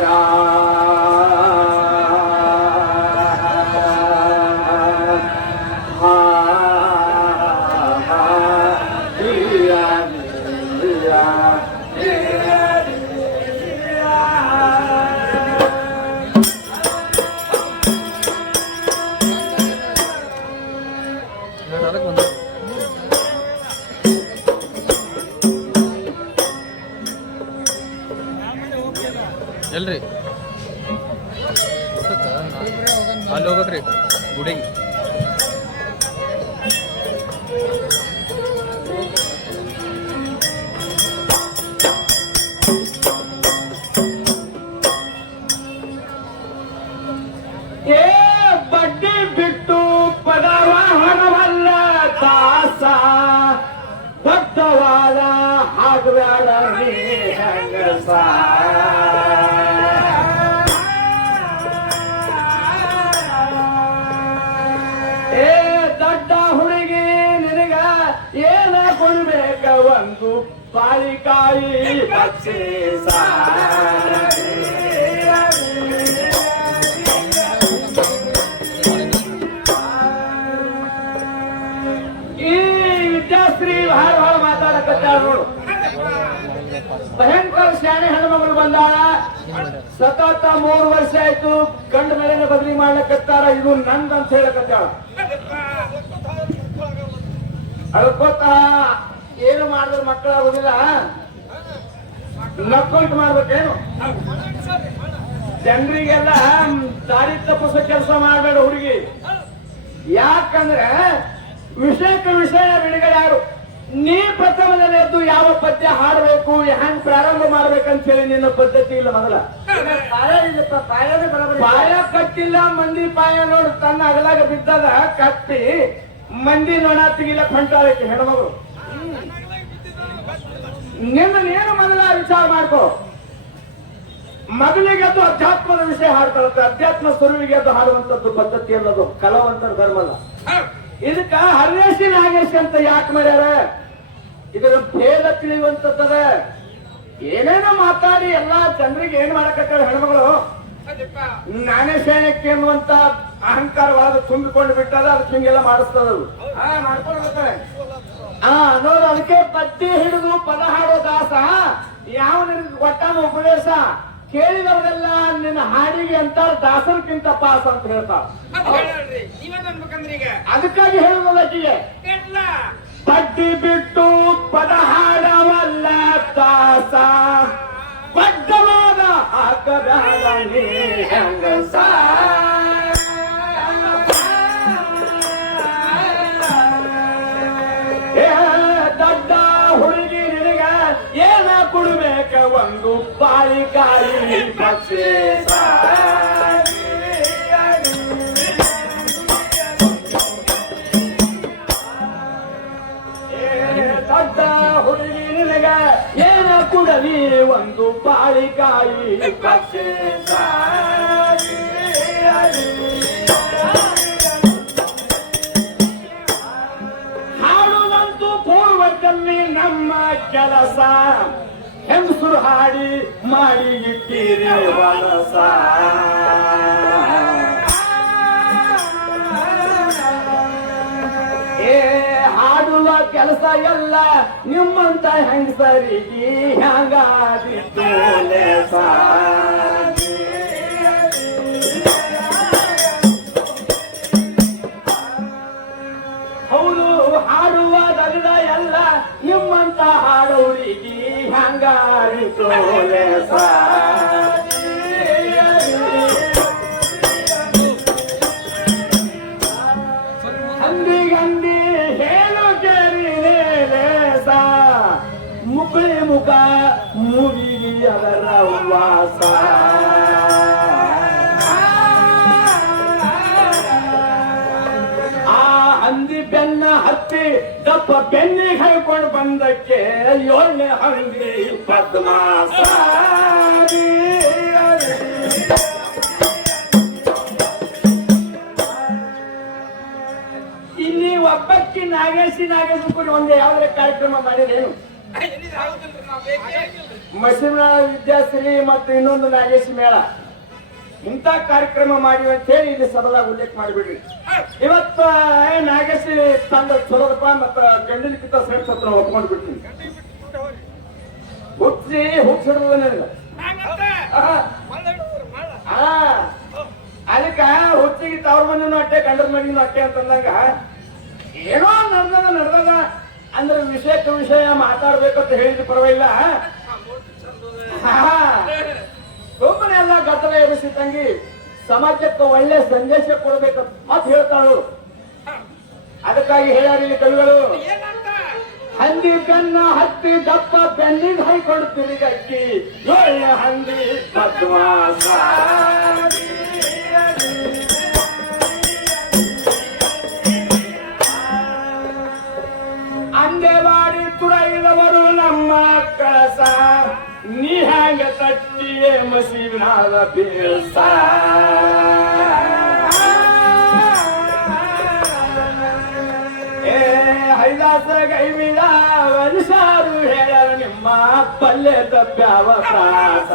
Nara. ಎಲ್ರಿ ಅಲ್ಲಿ ಹೋಗ್ಬೇಕ್ರಿ ಗುಡಿಗೆ ಏ ಬಡ್ಡಿ ಬಿಟ್ಟು ಪದವ ಹಣವಲ್ಲ ದಾಸ ದೊಡ್ಡವಾದ ಹಾಗಬೇಡ ಒಂದು ಪಾಲಿಕಾಯಿ ಪಕ್ಷಿ ಈ ವಿದ್ಯಾಶ್ರೀ ಭಾಳ ಭಾಳ ಮಾತಾಡಕತ್ತಾಳ ನೋಡು. ಭಯಂಕರ ಶಾಣೆ ಹೆಣ್ಮಗಳು ಬಂದಾಳ. ಸತತ ಮೂರು ವರ್ಷ ಆಯ್ತು ಗಂಡ ಮೇಲೆ ಬದಲಿ ಮಾಡ್ಲಕತ್ತಾರ ಇದು ನಂದ್ ಅಂತ ಹೇಳಕತ್ತಾಳ ಅಳ್ಕೋತ ಏನು ಮಾಡಿದ್ರೆ ಮಕ್ಕಳಾಗುದಿಲ್ಲ ನಕ್ಕೊಂಟ್ ಮಾಡ್ಬೇಕೇನು? ಜನರಿಗೆಲ್ಲ ದಾರಿ ತಪ್ಪಿಸ ಕೆಲಸ ಮಾಡಬೇಡ ಹುಡುಗಿ. ಯಾಕಂದ್ರೆ ವಿಷಯಕ್ಕೆ ವಿಷಯ ಬಿಡುಗಡೆ ಯಾರು? ನೀ ಪ್ರಥಮದಲ್ಲಿ ಎದ್ದು ಯಾವ ಪದ್ಯ ಹಾಡಬೇಕು, ಹ್ಯಾಂಗ್ ಪ್ರಾರಂಭ ಮಾಡ್ಬೇಕಂತ ಹೇಳಿ ನಿನ್ನ ಪದ್ಧತಿ ಇಲ್ಲ ಮೊದಲ. ಪಾಯ ಕಟ್ಟಿಲ್ಲ, ಮಂದಿ ಪಾಯ ನೋಡು, ತನ್ನ ಅಗಲಾಗ ಬಿದ್ದಾಗ ಕಟ್ಟಿ ಮಂದಿ ನೊಣ ತೆಗಿಲಕ್ ಹೊಂಟಾಳಕ್ಕೆ ಹೆಣ್ಮಗಳು. ನಿನ್ನ ಏನು ಮೊದಲ ವಿಚಾರ ಮಾಡ್ಕೋ. ಮಗಳಿಗೆ ಅದು ಅಧ್ಯಾತ್ಮದ ವಿಷಯ ಹಾಡ್ಕೊಳುತ್ತೆ ಅಧ್ಯಾತ್ಮ ಸುರುವಿಗೆ ಅದು ಹಾಡುವಂತದ್ದು ಪದ್ಧತಿ ಅನ್ನೋದು ಕಲಾವಂತರ ಧರ್ಮ ಅಲ್ಲ. ಇದಕ್ಕ ಹರೇಶಿ ನಾಗೇಶ್ ಅಂತ ಯಾಕೆ ಮಾಡ್ಯಾರ? ಇದರ ಭೇದ ತಿಳಿಯುವಂತದ್ದದ ಏನೇನೋ ಮಾತಾಡಿ ಎಲ್ಲಾ ಜನರಿಗೆ ಏನ್ ಮಾಡಕತ್ತಾರ ಹೆಣ್ಮಗಳು? ನಾನೇ ಸೈನ್ಯಕ್ಕೆ ಎನ್ನುವಂತ ಅಹಂಕಾರವಾದ ತುಂಬಿಕೊಂಡು ಬಿಟ್ಟದ ಅದಕ್ಕೆ ಹಿಂಗೆಲ್ಲ ಮಾಡಿಸ್ತದ ಮಾಡ್ಕೊಂಡು ಪಟ್ಟಿ ಹಿಡಿದು ಪದ ಹಾಡೋ ದಾಸ ಯಾವ ನಿನಗೆ ಕೊಟ್ಟಾನ ಉಪದೇಶ ಕೇಳಿದವರೆಲ್ಲ ನಿನ್ನ ಹಾಡಿಗೆ ಅಂತ ದಾಸರ್ಕಿಂತ ಪಾಸ್ ಅಂತ ಹೇಳ್ತಾರ. ಅದಕ್ಕಾಗಿ ಹೇಳುವುದಕ್ಕೆ ಪಟ್ಟಿ ಬಿಟ್ಟು ಪದ ಹಾಡವಲ್ಲ ದಾಸ. ಬಡ್ಡವಾದ ಹಾಕಬೇಡ ಒಂದು ಬಾಳಿಕಾಯಿ ಬಕ್ಷಿಸ ಹಾಡುವಂತೂ ಪೂರ್ವದಲ್ಲಿ ನಮ್ಮ ಕೆಲಸ ಹೆಂಗಸರು ಹಾಡಿ ಮಾಡಿ ಇಟ್ಟಿರಿ ವನಸ ಕೆಲಸ ಎಲ್ಲ ನಿಮ್ಮಂತ ಹೆಂಗಸರಿಗೆ ಹ್ಯಾಂಗಾದಿತ್ತು ಹೌದು ಹೌದು ದಗದ ಎಲ್ಲ ನಿಮ್ಮಂತ ಹಾಡೋರಿಗೆ ಹಂಗಾರಿತು ಮುಖ ಮುಗಿ ಅದರ ವಾಸ ಆ ಹಂದಿ ಬೆನ್ನ ಹತ್ತಿ ದಪ್ಪ ಬೆನ್ನಿ ಹೇಳ್ಕೊಂಡು ಬಂದಕ್ಕೆ ಏಳನೇ ಹಂದಿ ಪದ್ಮಾಸ. ಇಲ್ಲಿ ಒಬ್ಬಕ್ಕಿ ನಾಗೇಶಿ, ನಾಗೇಶ್ ಕೂಡ ಒಂದು ಯಾವುದೇ ಕಾರ್ಯಕ್ರಮ ಮಾಡಿರೇನು ಮಸೀಮನಾಳ ವಿದ್ಯಾಶ್ರೀ ಮತ್ತು ಇನ್ನೊಂದು ನಾಗೇಶ್ ಮೇಳ. ಇಂಥ ಕಾರ್ಯಕ್ರಮ ಮಾಡಿ ಅಂತ ಹೇಳಿ ಇಲ್ಲಿ ಸಭದಾಗ ಉಲ್ಲೇಖ ಮಾಡಿಬಿಡ್ರಿ ಇವತ್ತ ನಾಗೇಶ್ ತಂದ ಚಲೋದಪ್ಪ ಮತ್ತ ಕಿತ್ತ ಶ್ರೇಷ್ಠ ಹತ್ರ ಒಪ್ಕೊಂಡು ಬಿಡ್ತೀನಿ ಹುಚ್ಚಿ ಹುಚ್ಚಿಡ್ದ ಅದಕ್ಕ ಹುಚ್ಚಿಗೆ ತವ್ರ ಮನೆನೂ ಅಟ್ಟೆ, ಗಂಡನ ಮನೆನೂ ಅಟ್ಟೆ ಅಂತಂದಾಗ, ಏನೋ ನಡ್ದದ ನಡ್ದದ. ಅಂದ್ರೆ ವಿಷಯಕ್ಕೆ ವಿಷಯ ಮಾತಾಡ್ಬೇಕಂತ ಹೇಳಿದ್ರು ಪರವಾಗಿಲ್ಲ. ಸುಮ್ಮನೆ ಎಲ್ಲ ಗದ್ದಲ ಎಬ್ಬಿಸಿ ತಂಗಿ. ಸಮಾಜಕ್ಕೆ ಒಳ್ಳೆ ಸಂದೇಶ ಕೊಡ್ಬೇಕಂತ ಮತ್ ಹೇಳ್ತಾಳು. ಅದಕ್ಕಾಗಿ ಹೇಳಿ ಕವಿಗಳು ಹಂದಿ ಬೆನ್ನ ಹತ್ತಿ ದಪ್ಪ ಬೆನ್ನಿಗೆ ಹೈಕೊಡ್ತೀರಿ ತಿರುಗಟ್ಟಿ ಒಳ್ಳೆ ಹಂದಿ ನೀ ಹ್ಯಾಂಗ ತಟ್ಟಿಯೇ ಮಸೀನಾದ ಬೀಳ್ಸ ಏ ಹೈದಾಸ ಗೈಮಿದ ಮನುಷ್ಯರು ಹೇಳ ನಿಮ್ಮ ಪಲ್ಲೆ ತಪ್ಪ್ಯಾವ ಪ್ರಾಸ.